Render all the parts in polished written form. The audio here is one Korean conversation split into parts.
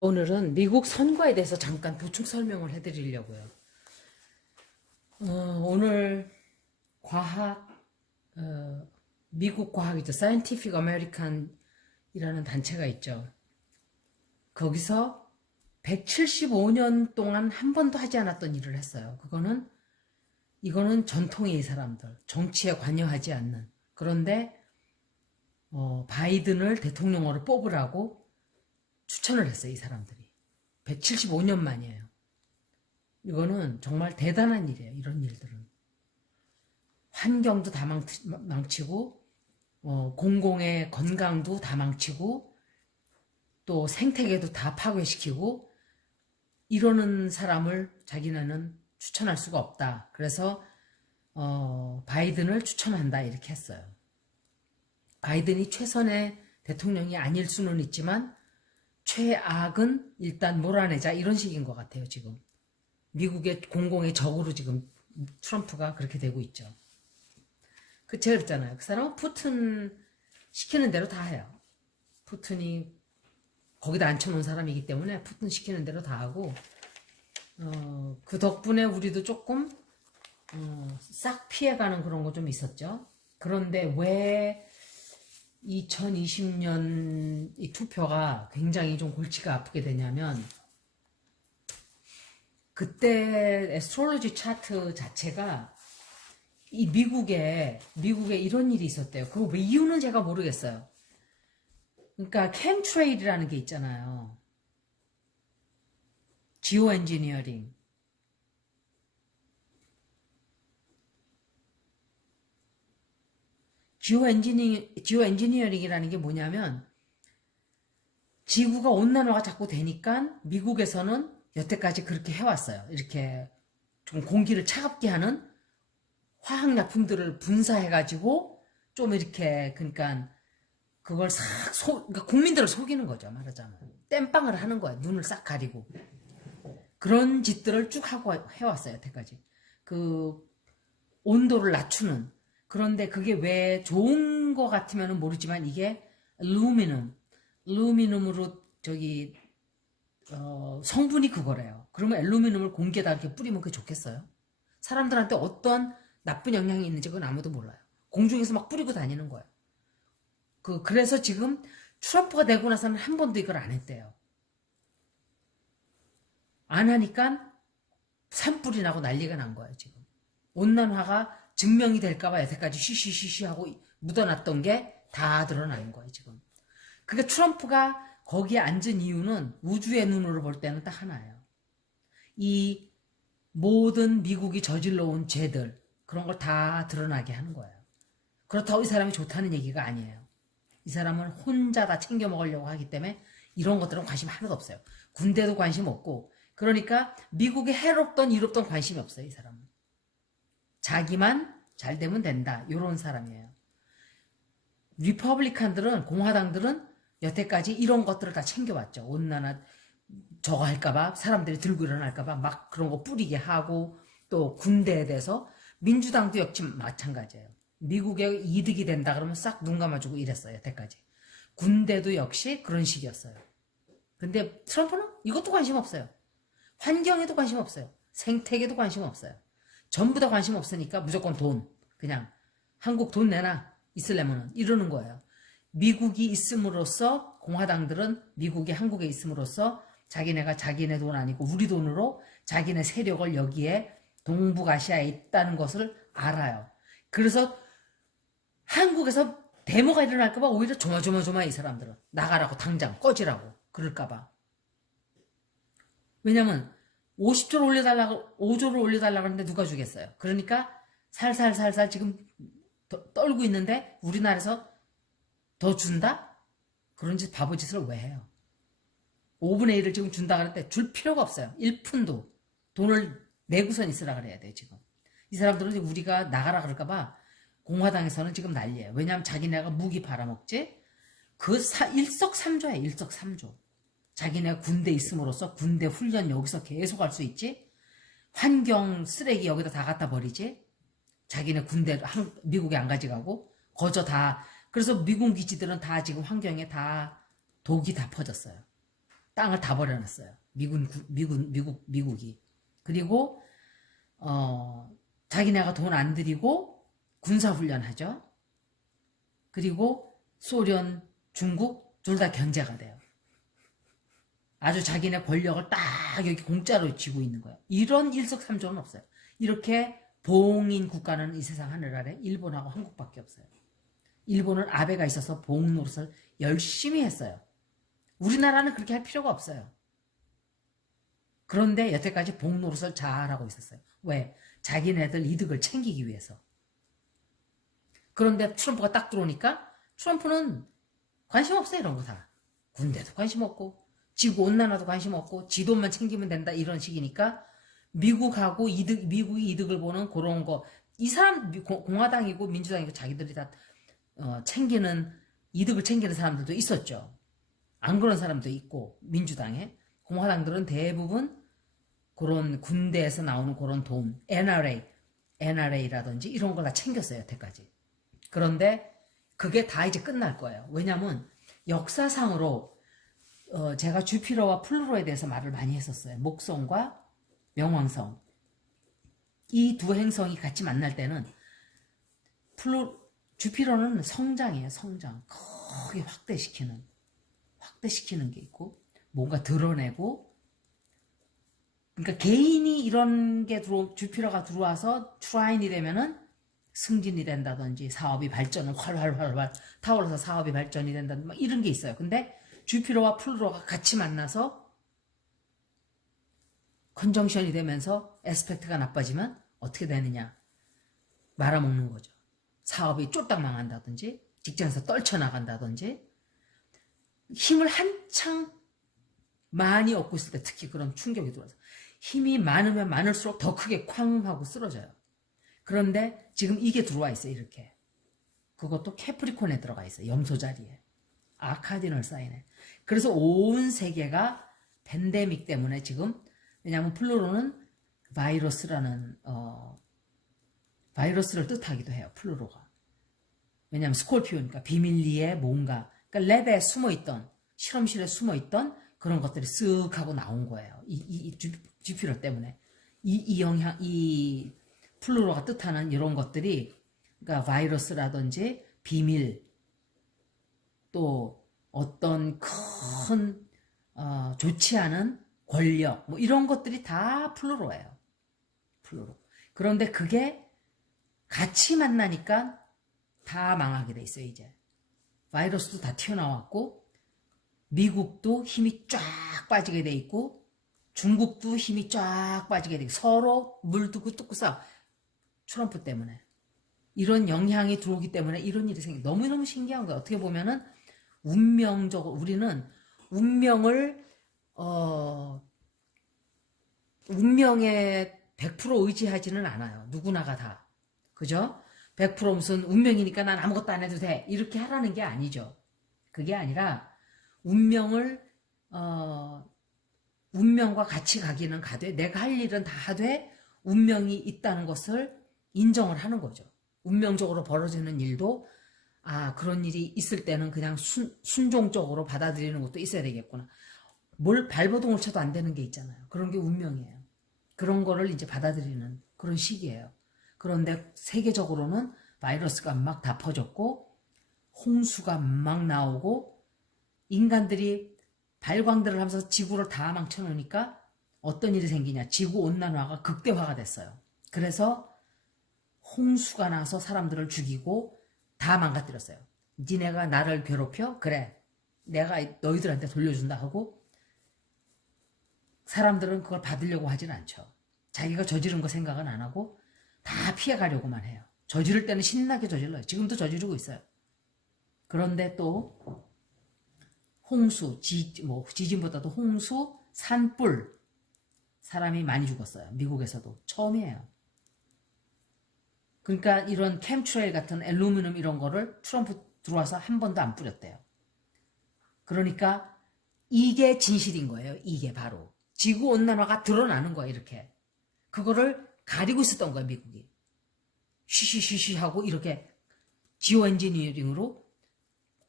오늘은 미국 선거에 대해서 잠깐 보충 설명을 해드리려고요. 오늘 과학, 미국 과학이죠. Scientific American이라는 단체가 있죠. 거기서 175년 동안 한 번도 하지 않았던 일을 했어요. 이거는 전통의 이 사람들, 정치에 관여하지 않는. 그런데 바이든을 대통령으로 뽑으라고 추천을 했어요, 이 사람들이. 175년 만이에요. 이거는 정말 대단한 일이에요, 이런 일들은. 환경도 다 망치고, 공공의 건강도 다 망치고, 또 생태계도 다 파괴시키고, 이러는 사람을 자기네는 추천할 수가 없다. 그래서, 바이든을 추천한다, 이렇게 했어요. 바이든이 최선의 대통령이 아닐 수는 있지만, 최악은 일단 몰아내자 이런 식인 것 같아요. 지금 미국의 공공의 적으로 지금 트럼프가 그렇게 되고 있죠. 제가 그랬잖아요. 그 사람은 푸틴 시키는 대로 다 해요. 푸틴이 거기다 앉혀놓은 사람이기 때문에 푸틴 시키는 대로 다 하고, 그 덕분에 우리도 조금 싹 피해가는 그런 거 좀 있었죠. 그런데 왜 2020년 이 투표가 굉장히 좀 골치가 아프게 되냐면, 그때 에스트롤로지 차트 자체가 이 미국에 이런 일이 있었대요. 그 이유는 제가 모르겠어요. 그러니까 캠트레일이라는 게 있잖아요. 지오 엔지니어링. 지오 엔지니어링이라는 게 뭐냐면, 지구가 온난화가 자꾸 되니까 미국에서는 여태까지 그렇게 해왔어요. 이렇게 좀 공기를 차갑게 하는 화학약품들을 분사해가지고 좀 이렇게, 그러니까 그걸 그러니까 국민들을 속이는 거죠. 말하자면 땜빵을 하는 거예요. 눈을 싹 가리고. 그런 짓들을 쭉 하고 해왔어요. 여태까지. 그 온도를 낮추는. 그런데 그게 왜 좋은 거 같으면 모르지만, 이게 알루미늄으로 저기 성분이 그거래요. 그러면 알루미늄을 공기에다 이렇게 뿌리면 그게 좋겠어요? 사람들한테 어떤 나쁜 영향이 있는지 그건 아무도 몰라요. 공중에서 막 뿌리고 다니는 거예요. 그래서 지금 트럼프가 되고 나서는 한 번도 이걸 안 했대요. 안 하니까 산불이 나고 난리가 난 거예요, 지금. 온난화가 증명이 될까봐 여태까지 쉬쉬쉬쉬 하고 묻어놨던 게 다 드러나는 거예요, 지금. 그러니까 트럼프가 거기에 앉은 이유는 우주의 눈으로 볼 때는 딱 하나예요. 이 모든 미국이 저질러 온 죄들, 그런 걸 다 드러나게 하는 거예요. 그렇다고 이 사람이 좋다는 얘기가 아니에요. 이 사람은 혼자 다 챙겨 먹으려고 하기 때문에 이런 것들은 관심 하나도 없어요. 군대도 관심 없고, 그러니까 미국에 해롭던 이롭던 관심이 없어요, 이 사람은. 자기만 잘 되면 된다, 이런 사람이에요. 리퍼블리칸들은, 공화당들은 여태까지 이런 것들을 다 챙겨왔죠. 온난화 저거 할까봐, 사람들이 들고 일어날까봐 막 그런 거 뿌리게 하고, 또 군대에 대해서. 민주당도 역시 마찬가지예요. 미국에 이득이 된다 그러면 싹 눈 감아주고 이랬어요, 여태까지. 군대도 역시 그런 식이었어요. 근데 트럼프는 이것도 관심 없어요. 환경에도 관심 없어요. 생태계도 관심 없어요. 전부 다 관심 없으니까 무조건 돈. 그냥 한국 돈 내놔, 있으려면 이러는 거예요. 미국이 있음으로써, 공화당들은 미국이 한국에 있음으로써 자기네가 자기네 돈 아니고 우리 돈으로 자기네 세력을 여기에 동북아시아에 있다는 것을 알아요. 그래서 한국에서 데모가 일어날까봐 오히려 조마조마조마, 이 사람들은 나가라고, 당장 꺼지라고 그럴까봐. 왜냐면 50조를 올려달라고, 5조를 올려달라고 하는데 누가 주겠어요. 그러니까 살살살살 지금 떨고 있는데 우리나라에서 더 준다? 그런 짓, 바보 짓을 왜 해요? 5분의 1을 지금 준다 그랬는데 줄 필요가 없어요. 1푼도 돈을 내고선 있으라 그래야 돼요, 지금. 이 사람들은 우리가 나가라 그럴까봐 공화당에서는 지금 난리예요. 왜냐하면 자기네가 무기 팔아먹지? 일석삼조야, 일석삼조. 자기네가 군대 있음으로써 군대 훈련 여기서 계속 할 수 있지? 환경 쓰레기 여기다 다 갖다 버리지? 자기네 군대 미국에 안 가져가고 거저 다. 그래서 미군 기지들은 다 지금 환경에 다 독이 다 퍼졌어요. 땅을 다 버려놨어요. 미국이. 그리고 자기네가 돈 안 들이고 군사훈련하죠. 그리고 소련, 중국 둘 다 견제가 돼요. 아주 자기네 권력을 딱 여기 공짜로 쥐고 있는 거예요. 이런 일석삼조는 없어요. 이렇게 봉인 국가는 이 세상 하늘 아래 일본하고 한국밖에 없어요. 일본은 아베가 있어서 봉 노릇을 열심히 했어요. 우리나라는 그렇게 할 필요가 없어요. 그런데 여태까지 봉 노릇을 잘하고 있었어요. 왜? 자기네들 이득을 챙기기 위해서. 그런데 트럼프가 딱 들어오니까 트럼프는 관심 없어요. 이런 거 다. 군대도 관심 없고 지구온난화도 관심 없고 지 돈만 챙기면 된다 이런 식이니까 미국이 이득을 보는 그런 거 이 사람 공화당이고 민주당이고 자기들이 다 챙기는 이득을 챙기는 사람들도 있었죠. 안 그런 사람도 있고 민주당에 공화당들은 대부분 그런 군대에서 나오는 그런 돈 NRA라든지 이런 걸 다 챙겼어요. 여태까지. 그런데 그게 다 이제 끝날 거예요. 왜냐하면 역사상으로 제가 주피터와 플루토에 대해서 말을 많이 했었어요. 목성과 명왕성. 이 두 행성이 같이 만날 때는 주피터는 성장이에요. 성장. 크게 확대시키는 게 있고 뭔가 드러내고 그러니까 개인이 이런 게 주피터가 들어와서 트라인이 되면은 승진이 된다든지 사업이 발전을 활활 타올라서 사업이 발전이 된다든지 막 이런 게 있어요. 근데 주피터와 플루토가 같이 만나서 컨정션이 되면서 에스펙트가 나빠지면 어떻게 되느냐? 말아먹는 거죠. 사업이 쫄딱 망한다든지 직장에서 떨쳐나간다든지 힘을 한창 많이 얻고 있을 때 특히 그런 충격이 들어와서 힘이 많으면 많을수록 더 크게 쾅 하고 쓰러져요. 그런데 지금 이게 들어와 있어요. 이렇게. 그것도 캐프리콘에 들어가 있어요. 염소 자리에. 아카디널 사인에. 그래서 온 세계가 팬데믹 때문에 지금 왜냐하면 플루토는 바이러스를 뜻하기도 해요. 플루토가. 왜냐하면 스콜피오니까 비밀리에 뭔가 그러니까 랩에 숨어있던 실험실에 숨어있던 그런 것들이 쓱 하고 나온 거예요. 이 주피터 때문에 이 플루토가 뜻하는 이런 것들이 그러니까 바이러스라든지 비밀 또 어떤 큰 좋지 않은 권력 뭐 이런 것들이 다 플루토예요. 플루토. 그런데 그게 같이 만나니까 다 망하게 돼 있어요. 이제 바이러스도 다 튀어나왔고 미국도 힘이 쫙 빠지게 돼 있고 중국도 힘이 쫙 빠지게 돼 있고 서로 물두고 뜯고 싸워. 트럼프 때문에 이런 영향이 들어오기 때문에 이런 일이 생겨. 너무너무 신기한 거예요. 어떻게 보면은 운명적으로 우리는 운명에 100% 의지하지는 않아요. 누구나가 다. 그죠? 100% 무슨 운명이니까 난 아무것도 안 해도 돼. 이렇게 하라는 게 아니죠. 그게 아니라 운명과 같이 가기는 가되 내가 할 일은 다 하되 운명이 있다는 것을 인정을 하는 거죠. 운명적으로 벌어지는 일도 그런 일이 있을 때는 그냥 순종적으로 받아들이는 것도 있어야 되겠구나. 뭘 발버둥을 쳐도 안 되는 게 있잖아요. 그런 게 운명이에요. 그런 거를 이제 받아들이는 그런 시기예요. 그런데 세계적으로는 바이러스가 막 다 퍼졌고 홍수가 막 나오고 인간들이 발광들을 하면서 지구를 다 망쳐놓으니까 어떤 일이 생기냐. 지구온난화가 극대화가 됐어요. 그래서 홍수가 나서 사람들을 죽이고 다 망가뜨렸어요. 니네가 나를 괴롭혀? 그래. 내가 너희들한테 돌려준다 하고 사람들은 그걸 받으려고 하진 않죠. 자기가 저지른 거 생각은 안 하고 다 피해가려고만 해요. 저지를 때는 신나게 저질러요. 지금도 저지르고 있어요. 그런데 또 홍수, 지진보다도 홍수, 산불 사람이 많이 죽었어요. 미국에서도 처음이에요. 그러니까 이런 캠트레일 같은 애루미늄 이런 거를 트럼프 들어와서 한 번도 안 뿌렸대요. 그러니까 이게 진실인 거예요. 이게 바로 지구온난화가 드러나는 거예요. 이렇게 그거를 가리고 있었던 거예요. 미국이 쉬쉬쉬쉬 하고 이렇게 지오 엔지니어링으로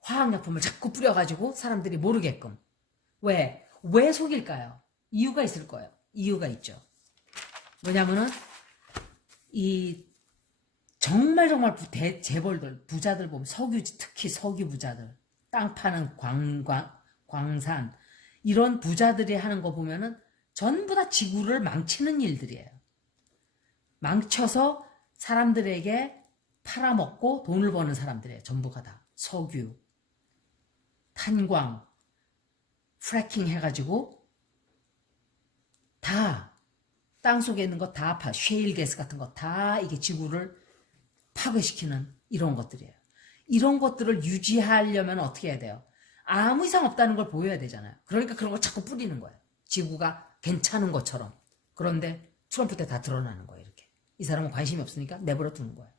화학약품을 자꾸 뿌려가지고 사람들이 모르게끔. 왜? 왜 속일까요? 이유가 있을 거예요. 이유가 있죠. 뭐냐면은 이 정말 재벌들, 부자들 보면 특히 석유 부자들, 땅 파는 광산 이런 부자들이 하는 거 보면은 전부 다 지구를 망치는 일들이에요. 망쳐서 사람들에게 팔아먹고 돈을 버는 사람들이에요. 전부가 다. 석유, 탄광, 프래킹 해가지고 다 땅속에 있는 거 다 쉐일 가스 같은 거 다 이게 지구를 파괴시키는 이런 것들이에요. 이런 것들을 유지하려면 어떻게 해야 돼요? 아무 이상 없다는 걸 보여야 되잖아요. 그러니까 그런 걸 자꾸 뿌리는 거예요. 지구가 괜찮은 것처럼. 그런데 트럼프 때 다 드러나는 거예요. 이렇게. 이 사람은 관심이 없으니까 내버려 두는 거예요.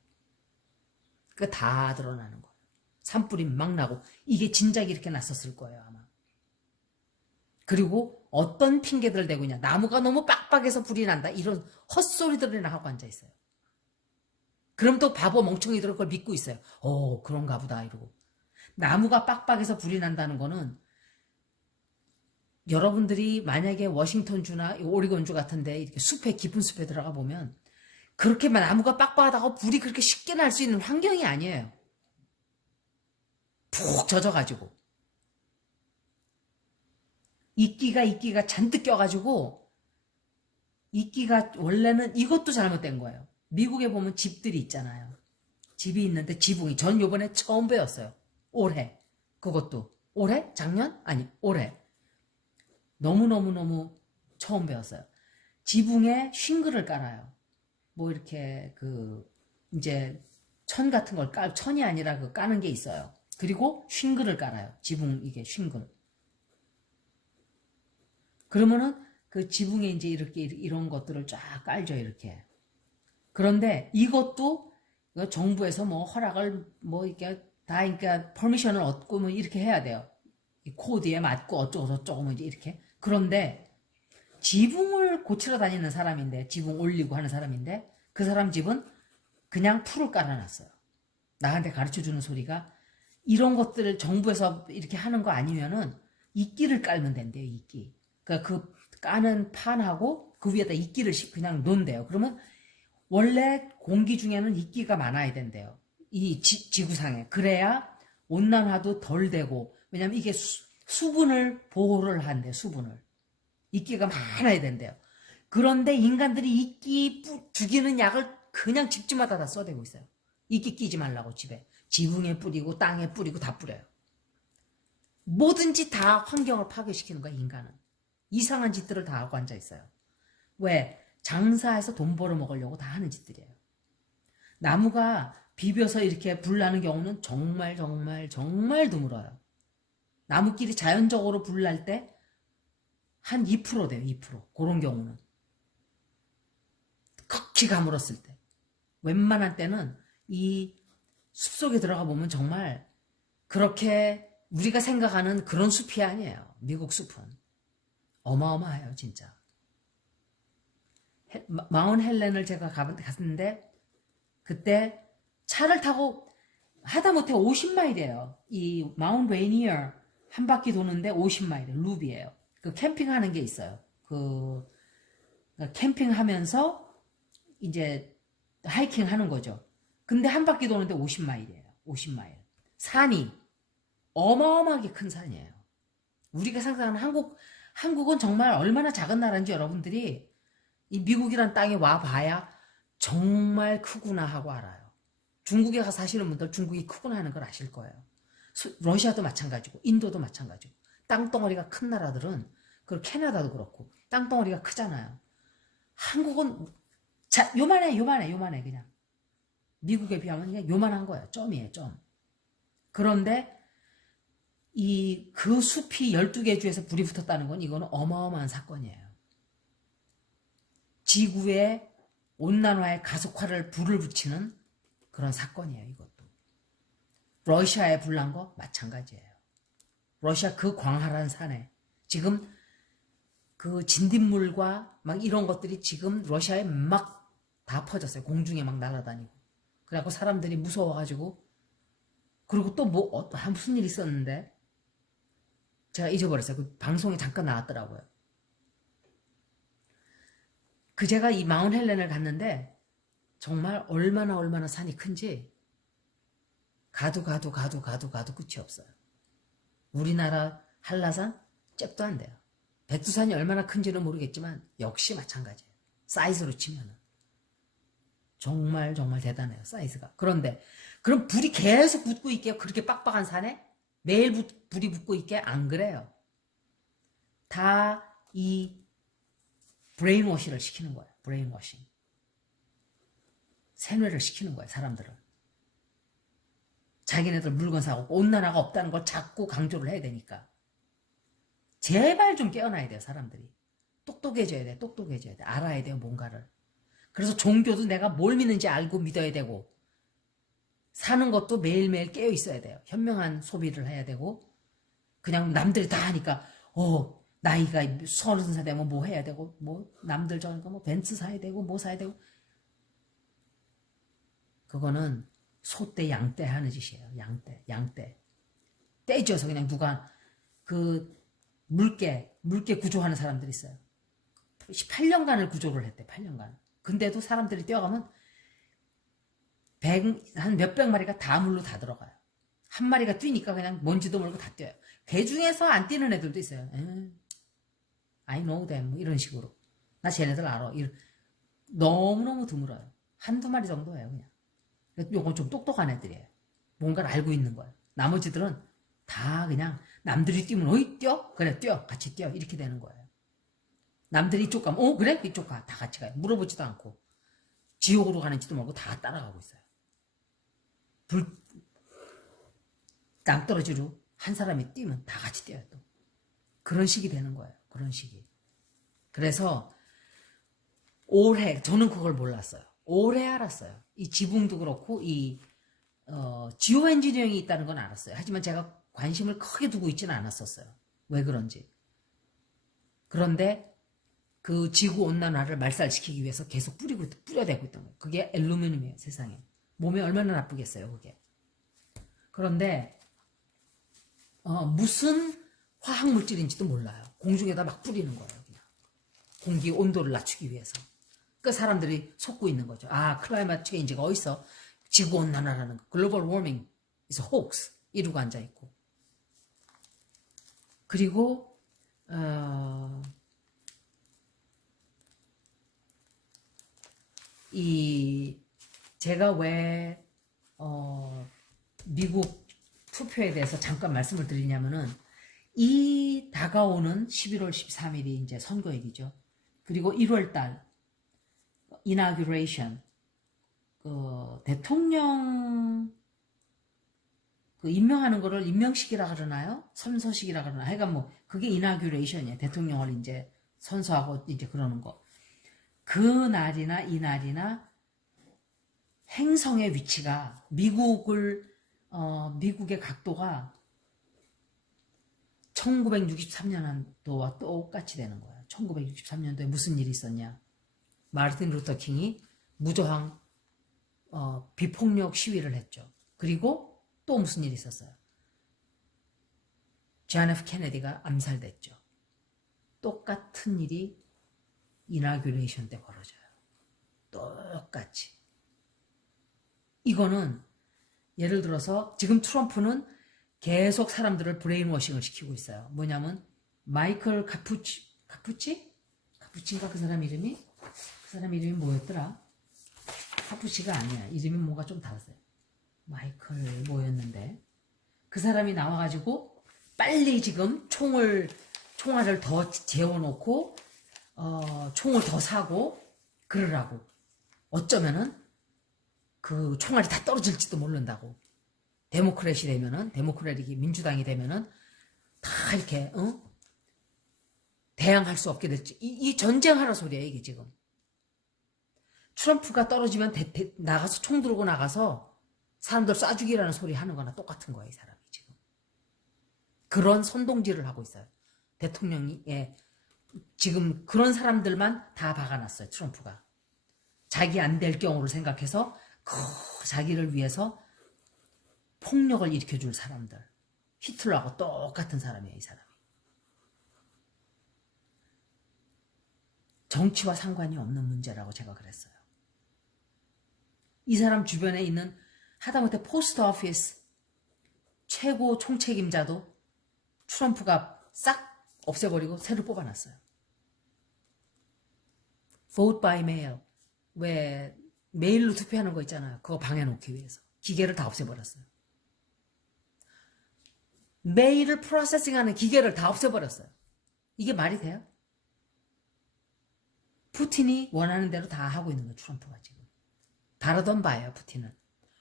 그게 다 드러나는 거예요. 산불이 막 나고 이게 진작에 이렇게 났었을 거예요. 아마. 그리고 어떤 핑계들을 대고 있냐. 나무가 너무 빡빡해서 불이 난다. 이런 헛소리들이나 하고 앉아있어요. 그럼 또 바보 멍청이들은 그걸 믿고 있어요. 그런가 보다 이러고. 나무가 빡빡해서 불이 난다는 거는 여러분들이 만약에 워싱턴주나 오리곤주 같은데 이렇게 깊은 숲에 들어가 보면 그렇게 나무가 빡빡하다고 불이 그렇게 쉽게 날 수 있는 환경이 아니에요. 푹 젖어가지고. 이끼가 잔뜩 껴가지고 이끼가 원래는 이것도 잘못된 거예요. 미국에 보면 집들이 있잖아요. 집이 있는데 지붕이 전 요번에 처음 배웠어요. 올해. 그것도. 올해? 작년? 아니 올해. 너무너무 처음 배웠어요. 지붕에 싱글을 깔아요. 뭐 이렇게 이제 천 같은 걸 천이 아니라 까는 게 있어요. 그리고 싱글을 깔아요. 지붕 이게 싱글. 그러면은 그 지붕에 이제 이렇게 이런 것들을 쫙 깔죠. 이렇게. 그런데 이것도 정부에서 뭐 허락을 뭐 이렇게 다 그러니까 퍼미션을 얻고 뭐 이렇게 해야 돼요. 이 코드에 맞고 어쩌고 저쩌고 뭐 이렇게. 그런데 지붕을 고치러 다니는 사람인데 지붕 올리고 하는 사람인데 그 사람 집은 그냥 풀을 깔아놨어요. 나한테 가르쳐주는 소리가 이런 것들을 정부에서 이렇게 하는 거 아니면은 이끼를 깔면 된대요. 이끼. 그러니까 그 까는 판하고 그 위에다 이끼를 그냥 놓는대요. 그러면 원래 공기 중에는 이끼가 많아야 된대요. 이 지구상에. 그래야 온난화도 덜 되고 왜냐면 이게 수분을 보호를 한대요. 수분을. 이끼가 많아야 된대요. 그런데 인간들이 이끼 죽이는 약을 그냥 집집마다 다 써대고 있어요. 이끼 끼지 말라고 집에. 지붕에 뿌리고 땅에 뿌리고 다 뿌려요. 뭐든지 다 환경을 파괴시키는 거야 인간은. 이상한 짓들을 다 하고 앉아있어요. 왜? 장사해서 돈 벌어 먹으려고 다 하는 짓들이에요. 나무가 비벼서 이렇게 불 나는 경우는 정말 드물어요. 나무끼리 자연적으로 불 날 때 한 2% 돼요. 2%. 그런 경우는. 극히 가물었을 때. 웬만한 때는 이 숲속에 들어가 보면 정말 그렇게 우리가 생각하는 그런 숲이 아니에요. 미국 숲은. 어마어마해요. 진짜. 마운 헬렌을 제가 갔는데 그때 차를 타고 하다못해 50마일이에요. 이 마운 레이니어 한 바퀴 도는데 50마일이에요. 루비예요. 그 캠핑하는 게 있어요. 캠핑하면서 이제 하이킹 하는 거죠. 근데 한 바퀴 도는데 50마일이에요. 50마일. 산이 어마어마하게 큰 산이에요. 우리가 상상하는 한국은 정말 얼마나 작은 나라인지 여러분들이 이 미국이란 땅에 와봐야 정말 크구나 하고 알아요. 중국에 가서 사시는 분들 중국이 크구나 하는 걸 아실 거예요. 러시아도 마찬가지고 인도도 마찬가지고 땅덩어리가 큰 나라들은 그리고 캐나다도 그렇고 땅덩어리가 크잖아요. 한국은 요만해 그냥. 미국에 비하면 그냥 요만한 거예요. 점이에요. 점. 그런데 그 숲이 12개 주에서 불이 붙었다는 건 이거는 어마어마한 사건이에요. 지구의 온난화의 가속화를 불을 붙이는 그런 사건이에요. 이것도. 러시아에 불난 거 마찬가지예요. 러시아 그 광활한 산에 지금 그 진딧물과 막 이런 것들이 지금 러시아에 막 다 퍼졌어요. 공중에 막 날아다니고. 그래갖고 사람들이 무서워가지고 그리고 또 무슨 일이 있었는데 제가 잊어버렸어요. 그 방송에 잠깐 나왔더라고요. 그 제가 이 마운 헬렌을 갔는데 정말 얼마나 산이 큰지 가도 끝이 없어요. 우리나라 한라산 잽도 안 돼요. 백두산이 얼마나 큰지는 모르겠지만 역시 마찬가지예요. 사이즈로 치면은 정말 대단해요. 사이즈가. 그런데 그럼 불이 계속 붙고 있게요? 그렇게 빡빡한 산에? 매일 불이 붙고 있게? 안 그래요. 다 이 브레인워시를 시키는 거예요. 브레인워싱. 세뇌를 시키는 거예요. 사람들을. 자기네들 물건 사고 온난화가 없다는 걸 자꾸 강조를 해야 되니까. 제발 좀 깨어나야 돼요. 사람들이. 똑똑해져야 돼. 똑똑해져야 돼. 알아야 돼요. 뭔가를. 그래서 종교도 내가 뭘 믿는지 알고 믿어야 되고 사는 것도 매일매일 깨어 있어야 돼요. 현명한 소비를 해야 되고 그냥 남들이 다 하니까 나이가 30살 되면 뭐 해야 되고 뭐 남들 저니까 뭐 벤츠 사야 되고 뭐 사야 되고 그거는 소떼 양떼 하는 짓이에요. 양떼 떼져서 그냥 누가 그 물개 구조하는 사람들이 있어요. 8년간을 구조를 했대. 8년간. 근데도 사람들이 뛰어가면 한 몇백 마리가 다 물로 다 들어가요. 한 마리가 뛰니까 그냥 뭔지도 모르고 다 뛰어요. 그 중에서 안 뛰는 애들도 있어요. I know them. 이런 식으로. 나 쟤네들 알아. 너무너무 드물어요. 한두 마리 정도예요. 그냥. 요건 좀 똑똑한 애들이에요. 뭔가를 알고 있는 거예요. 나머지들은 다 그냥 남들이 뛰면 어이 뛰어? 그래 뛰어. 같이 뛰어. 이렇게 되는 거예요. 남들이 이쪽 가면 그래? 이쪽 가. 다 같이 가요. 물어보지도 않고. 지옥으로 가는지도 모르고 다 따라가고 있어요. 낭떠러지로 한 사람이 뛰면 다 같이 뛰어요. 또. 그런 식이 되는 거예요. 그런 식이. 그래서 올해 저는 그걸 몰랐어요. 올해 알았어요. 이 지붕도 그렇고 이 지오 엔지니어링이 있다는 건 알았어요. 하지만 제가 관심을 크게 두고 있지는 않았었어요. 왜 그런지. 그런데 그 지구 온난화를 말살시키기 위해서 계속 뿌려대고 있던 거예요. 그게 앨루미늄이에요. 세상에. 몸에 얼마나 나쁘겠어요. 그게. 그런데 무슨 화학물질인지도 몰라요. 공중에다 막 뿌리는 거예요. 그냥. 공기 온도를 낮추기 위해서. 그 사람들이 속고 있는 거죠. 클라이마트 체인지가 어디서 지구온난화라는 거. 글로벌 워밍 is a hoax. 이러고 앉아있고. 그리고 제가 왜 미국 투표에 대해서 잠깐 말씀을 드리냐면은 이 다가오는 11월 13일이 이제 선거일이죠. 그리고 1월달 inauguration 대통령 임명하는 거를 임명식이라 그러나요? 선서식이라 그러나? 하여간 뭐 그게 inauguration이에요. 대통령을 이제 선서하고 이제 그러는 거. 그 날이나 이날이나 행성의 위치가 미국의 각도가 1963년도와 똑같이 되는 거예요. 1963년도에 무슨 일이 있었냐? 마르틴 루터 킹이 무저항 비폭력 시위를 했죠. 그리고 또 무슨 일이 있었어요? 존 F 케네디가 암살됐죠. 똑같은 일이 이나규레이션 때 벌어져요. 똑같이. 이거는 예를 들어서 지금 트럼프는 계속 사람들을 브레인워싱을 시키고 있어요. 뭐냐면 마이클 카푸치인가 그 사람 이름이? 그 사람 이름이 뭐였더라? 카푸치가 아니야. 이름이 뭔가 좀 달랐어요. 마이클 뭐였는데 그 사람이 나와가지고 빨리 지금 총알을 더 재워놓고 총을 더 사고 그러라고. 어쩌면은 그 총알이 다 떨어질지도 모른다고. 데모크래틱이 민주당이 되면은 다 이렇게 대항할 수 없게 될지. 이 전쟁하라 소리야 이게 지금. 트럼프가 떨어지면 나가서 총 들고 나가서 사람들 쏴 죽이라는 소리 하는 거나 똑같은 거야 이 사람이 지금. 그런 선동질을 하고 있어요. 대통령이 지금 그런 사람들만 다 박아놨어요. 트럼프가. 자기 안 될 경우를 생각해서 자기를 위해서 폭력을 일으켜줄 사람들. 히틀러하고 똑같은 사람이에요. 이 사람이. 정치와 상관이 없는 문제라고 제가 그랬어요. 이 사람 주변에 있는 하다못해 포스트 오피스 최고 총책임자도 트럼프가 싹 없애버리고 새로 뽑아놨어요. vote by mail. 왜 메일로 투표하는 거 있잖아요. 그거 방해놓기 위해서. 기계를 다 없애버렸어요. 메일을 프로세싱하는 기계를 다 없애버렸어요. 이게 말이 돼요? 푸틴이 원하는 대로 다 하고 있는 거예요. 트럼프가 지금. 바라던 바예요. 푸틴은.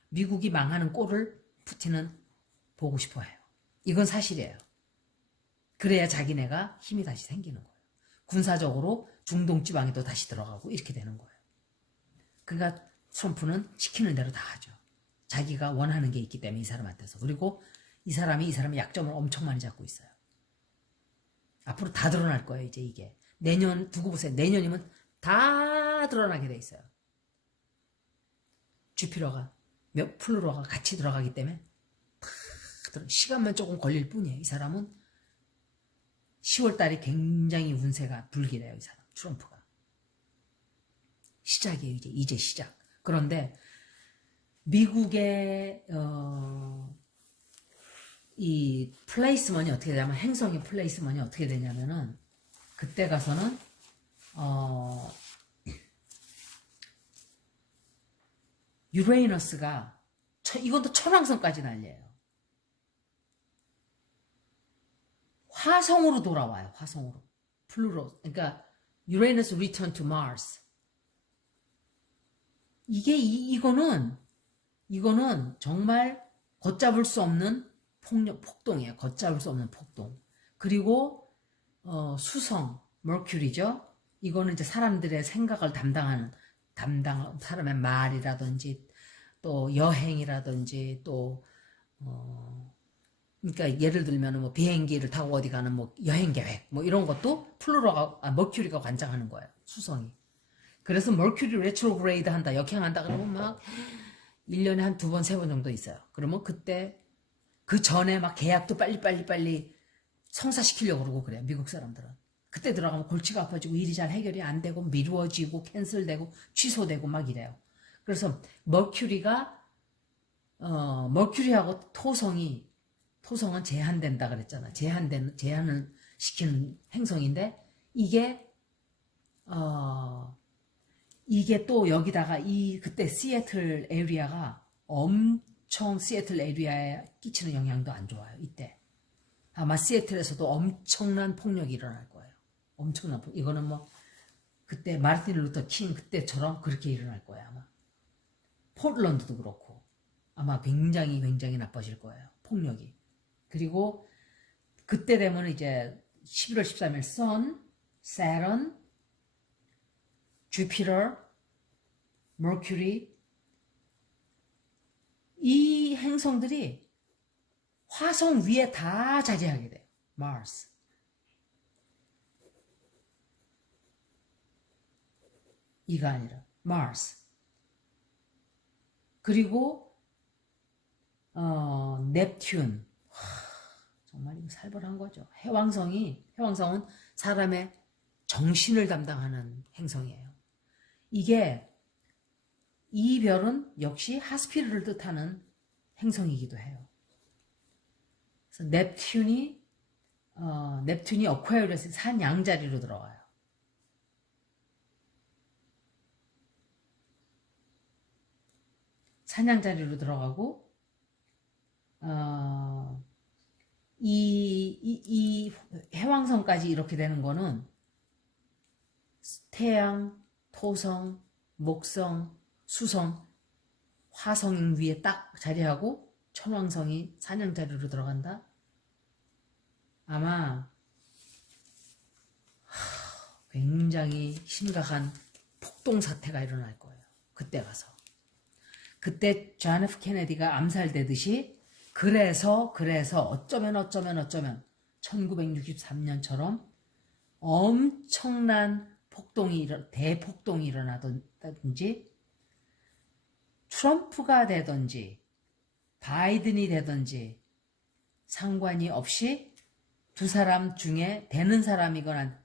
미국이 망하는 꼴을 푸틴은 보고 싶어 해요. 이건 사실이에요. 그래야 자기네가 힘이 다시 생기는 거예요. 군사적으로 중동 지방에도 다시 들어가고 이렇게 되는 거예요. 그러니까 트럼프는 시키는 대로 다 하죠. 자기가 원하는 게 있기 때문에 이 사람한테서. 그리고 이 사람의 약점을 엄청 많이 잡고 있어요. 앞으로 다 드러날 거예요. 이제 이게. 내년 두고 보세요. 내년이면 다 드러나게 돼 있어요. 주피터가 플루토가 같이 들어가기 때문에 시간만 조금 걸릴 뿐이에요. 이 사람은 10월 달에 굉장히 운세가 불길해요. 이 사람 트럼프가. 시작이에요. 이제 시작. 그런데 미국의 이 플레이스먼이 어떻게 되냐면 행성의 플레이스먼이 어떻게 되냐면은 그때 가서는 유레이너스가 이것도 천왕성까지 날려요. 화성으로 돌아와요. 화성으로. 플루로. 그러니까 유레이너스 return to Mars. 이거는 정말 걷잡을 수 없는 폭동이에요. 걷잡을 수 없는 폭동. 그리고 수성, 머큐리죠. 이거는 이제 사람들의 생각을 담당하는 사람의 말이라든지 또 여행이라든지 또 그러니까 예를 들면 뭐 비행기를 타고 어디 가는 뭐 여행 계획 뭐 이런 것도 머큐리가 관장하는 거예요. 수성이. 그래서 머큐리 레트로그레이드 한다, 역행한다 그러면 막 1년에 한 2번, 3번 정도 있어요. 그러면 그때 그 전에 막 계약도 빨리 성사시키려고 그러고 그래요. 미국 사람들은. 그때 들어가면 골치가 아파지고 일이 잘 해결이 안 되고 미루어지고 캔슬되고 취소되고 막 이래요. 그래서 머큐리하고 토성은 제한된다 그랬잖아. 제한을 시키는 행성인데 이게 또 여기다가 그때 시애틀 에리아가 엄청 시애틀 에리아에 끼치는 영향도 안 좋아요. 이때. 아마 시애틀에서도 엄청난 폭력이 일어날 거예요. 엄청난 폭력. 이거는 뭐 그때 마르틴 루터 킹 그때처럼 그렇게 일어날 거예요. 아마. 포틀랜드도 그렇고 아마 굉장히 나빠질 거예요. 폭력이. 그리고 그때 되면 이제 11월 13일 선, 세런, 주피터, 머큐리 이 행성들이 화성 위에 다 자리하게 돼요. 마스. 이가 아니라 마스. 그리고 넵튠. 정말 이거 살벌한 거죠. 해왕성은 사람의 정신을 담당하는 행성이에요. 이 별은 역시 하스피르를 뜻하는 행성이기도 해요. 그래서 넵튠이 어쿠아리어스 산 양자리로 들어가요. 산양자리로 들어가고 이 해왕성까지 이렇게 되는 거는 태양, 토성, 목성, 수성, 화성 위에 딱 자리하고 천왕성이 산양자리로 들어간다? 아마 굉장히 심각한 폭동 사태가 일어날 거예요. 그때 가서. 그때 존 F 케네디가 암살되듯이 그래서 어쩌면 1963년처럼 엄청난 대폭동이 일어나든지 트럼프가 되든지 바이든이 되든지 상관이 없이 두 사람 중에 되는 사람이거나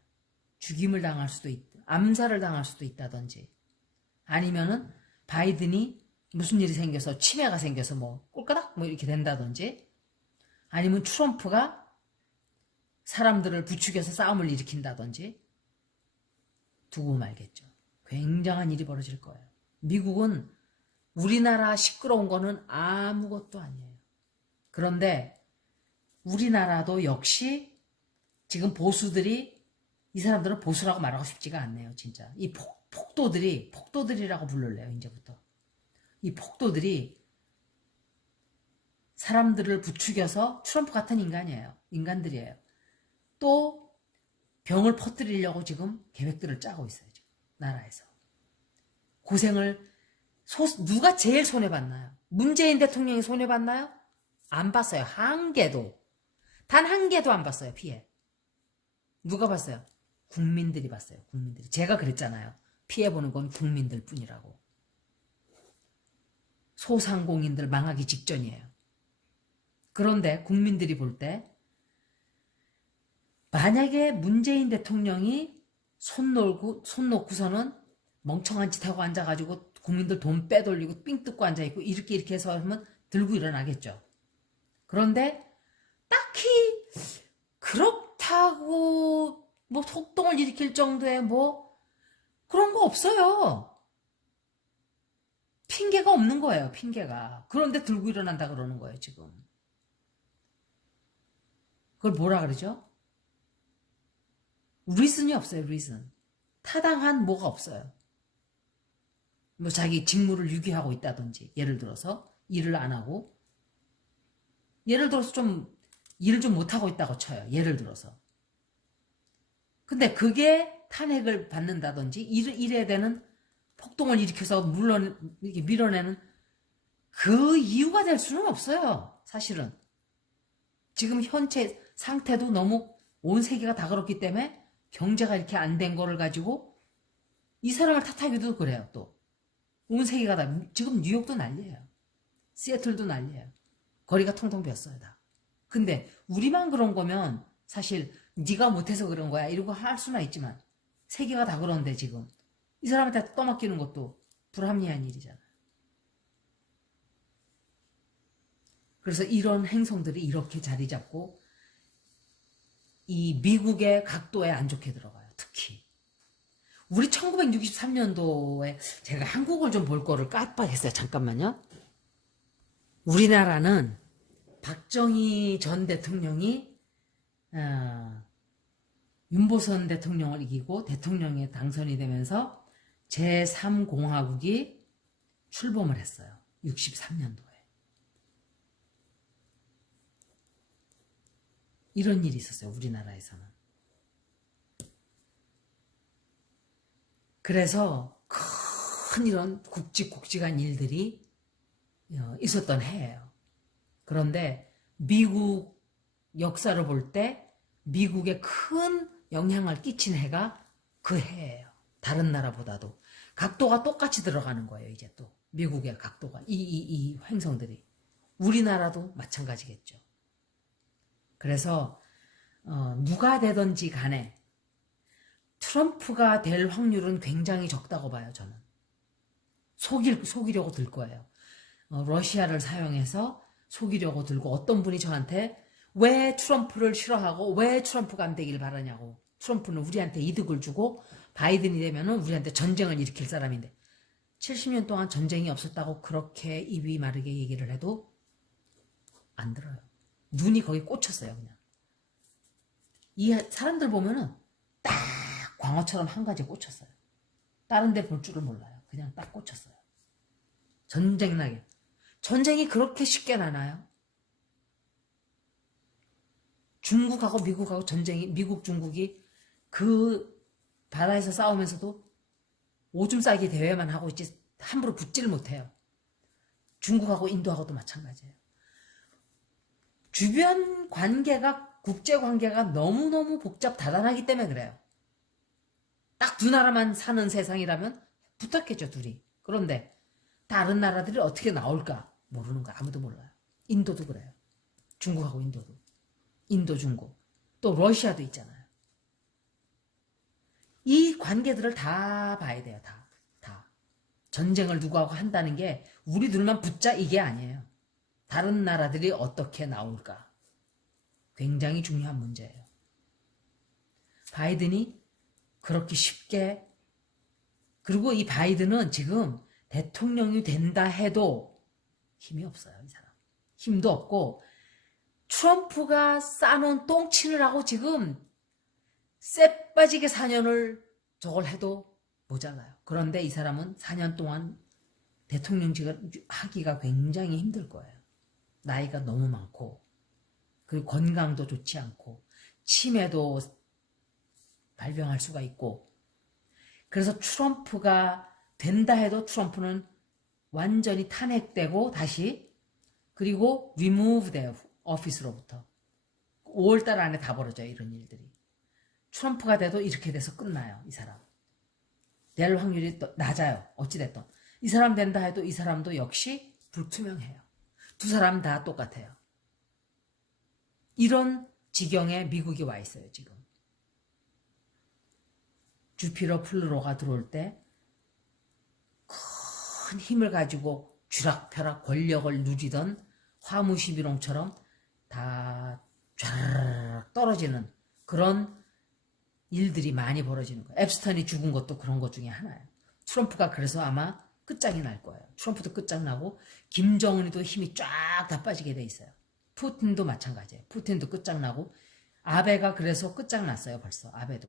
죽임을 당할 수도 암살을 당할 수도 있다든지 아니면은 바이든이 무슨 일이 생겨서 치매가 생겨서 뭐 꼴까닥 뭐 이렇게 된다든지 아니면 트럼프가 사람들을 부추겨서 싸움을 일으킨다든지 두고 말겠죠. 굉장한 일이 벌어질 거예요. 미국은 우리나라 시끄러운 거는 아무것도 아니에요. 그런데 우리나라도 역시 지금 보수들이 이 사람들은 보수라고 말하고 싶지가 않네요. 진짜. 이 폭도들이라고 부를래요. 이제부터. 이 폭도들이 사람들을 부추겨서 트럼프 같은 인간이에요. 인간들이에요. 또 병을 퍼뜨리려고 지금 계획들을 짜고 있어요. 지금 나라에서. 고생을 누가 제일 손해봤나요? 문재인 대통령이 손해봤나요? 안 봤어요. 한 개도. 단 한 개도 안 봤어요. 피해. 누가 봤어요? 국민들이 봤어요. 국민들이. 제가 그랬잖아요. 피해보는 건 국민들 뿐이라고. 소상공인들 망하기 직전이에요. 그런데 국민들이 볼 때 만약에 문재인 대통령이 손 놓고서는 멍청한 짓 하고 앉아가지고 국민들 돈 빼돌리고 삥 뜯고 앉아있고 이렇게 해서 하면 들고 일어나겠죠. 그런데 딱히 그렇다고 뭐 속동을 일으킬 정도의 뭐 그런 거 없어요. 핑계가 없는 거예요. 핑계가. 그런데 들고 일어난다 그러는 거예요. 지금. 그걸 뭐라 그러죠? 리즌이 없어요. 리즌. 타당한 뭐가 없어요. 뭐 자기 직무를 유기하고 있다든지 예를 들어서 일을 안 하고 예를 들어서 좀 일을 좀 못하고 있다고 쳐요. 예를 들어서. 근데 그게 탄핵을 받는다든지 이래야 되는 폭동을 일으켜서 이렇게 밀어내는 그 이유가 될 수는 없어요. 사실은. 지금 현재 상태도 너무 온 세계가 다 그렇기 때문에 경제가 이렇게 안 된 거를 가지고 이 사람을 탓하기도 그래요. 또. 온 세계가 다. 지금 뉴욕도 난리예요. 시애틀도 난리예요. 거리가 통통 비었어요. 다. 근데 우리만 그런 거면 사실 네가 못해서 그런 거야 이러고 할 수는 있지만 세계가 다 그런데 지금 이 사람한테 떠맡기는 것도 불합리한 일이잖아요. 그래서 이런 행성들이 이렇게 자리 잡고 이 미국의 각도에 안 좋게 들어가요. 특히. 우리 1963년도에 제가 한국을 좀 볼 거를 깜빡했어요. 잠깐만요. 우리나라는 박정희 전 대통령이 윤보선 대통령을 이기고 대통령에 당선이 되면서 제3공화국이 출범을 했어요. 63년도에. 이런 일이 있었어요. 우리나라에서는. 그래서 큰 이런 굵직굵직한 일들이 있었던 해예요. 그런데 미국 역사를 볼 때 미국에 큰 영향을 끼친 해가 그 해예요. 다른 나라보다도. 각도가 똑같이 들어가는 거예요. 이제 또 미국의 각도가 이 행성들이. 우리나라도 마찬가지겠죠. 그래서 누가 되든지 간에 트럼프가 될 확률은 굉장히 적다고 봐요. 저는. 속이려고 들 거예요. 러시아를 사용해서 속이려고 들고 어떤 분이 저한테 왜 트럼프를 싫어하고 왜 트럼프가 안 되길 바라냐고. 트럼프는 우리한테 이득을 주고 바이든이 되면은 우리한테 전쟁을 일으킬 사람인데 70년 동안 전쟁이 없었다고 그렇게 입이 마르게 얘기를 해도 안 들어요. 눈이 거기 꽂혔어요. 그냥. 이 사람들 보면은 딱 광어처럼 한 가지에 꽂혔어요. 다른 데 볼 줄을 몰라요. 그냥 딱 꽂혔어요. 전쟁 나게. 전쟁이 그렇게 쉽게 나나요? 중국하고 미국하고 전쟁이 미국 중국이 그 바다에서 싸우면서도 오줌 싸기 대회만 하고 있지 함부로 붙지를 못해요. 중국하고 인도하고도 마찬가지예요. 주변 관계가 국제 관계가 너무너무 다단하기 때문에 그래요. 딱 두 나라만 사는 세상이라면 붙었겠죠, 둘이. 그런데 다른 나라들이 어떻게 나올까 모르는 거 아무도 몰라요. 인도도 그래요. 중국하고 인도도. 인도, 중국. 또 러시아도 있잖아요. 이 관계들을 다 봐야 돼요. 다. 다. 전쟁을 누구하고 한다는 게 우리 둘만 붙자 이게 아니에요. 다른 나라들이 어떻게 나올까? 굉장히 중요한 문제예요. 바이든이 그렇게 쉽게, 그리고 이 바이든은 지금 대통령이 된다 해도 힘이 없어요. 이 사람. 힘도 없고 트럼프가 싸놓은 똥치를 하고 지금 쎄 빠지게 4년을 저걸 해도 모자라요. 그런데 이 사람은 4년 동안 대통령직을 하기가 굉장히 힘들 거예요. 나이가 너무 많고 그리고 건강도 좋지 않고 치매도 발병할 수가 있고, 그래서 트럼프가 된다 해도 트럼프는 완전히 탄핵되고 다시, 그리고 remove 돼요. 오피스로부터. 5월달 안에 다 벌어져요. 이런 일들이. 트럼프가 돼도 이렇게 돼서 끝나요. 이 사람. 될 확률이 낮아요. 어찌됐든. 이 사람 된다 해도 이 사람도 역시 불투명해요. 두 사람 다 똑같아요. 이런 지경에 미국이 와 있어요. 지금. 주피터 플루토가 들어올 때 큰 힘을 가지고 쥐락펴락 권력을 누리던 화무시비롱처럼 다 쫙 떨어지는 그런 일들이 많이 벌어지는 거예요. 앱스턴이 죽은 것도 그런 것 중에 하나예요. 트럼프가 그래서 아마 끝장이 날 거예요. 트럼프도 끝장나고 김정은이도 힘이 쫙 다 빠지게 돼 있어요. 푸틴도 마찬가지예요. 푸틴도 끝장나고 아베가 그래서 끝장났어요. 벌써 아베도.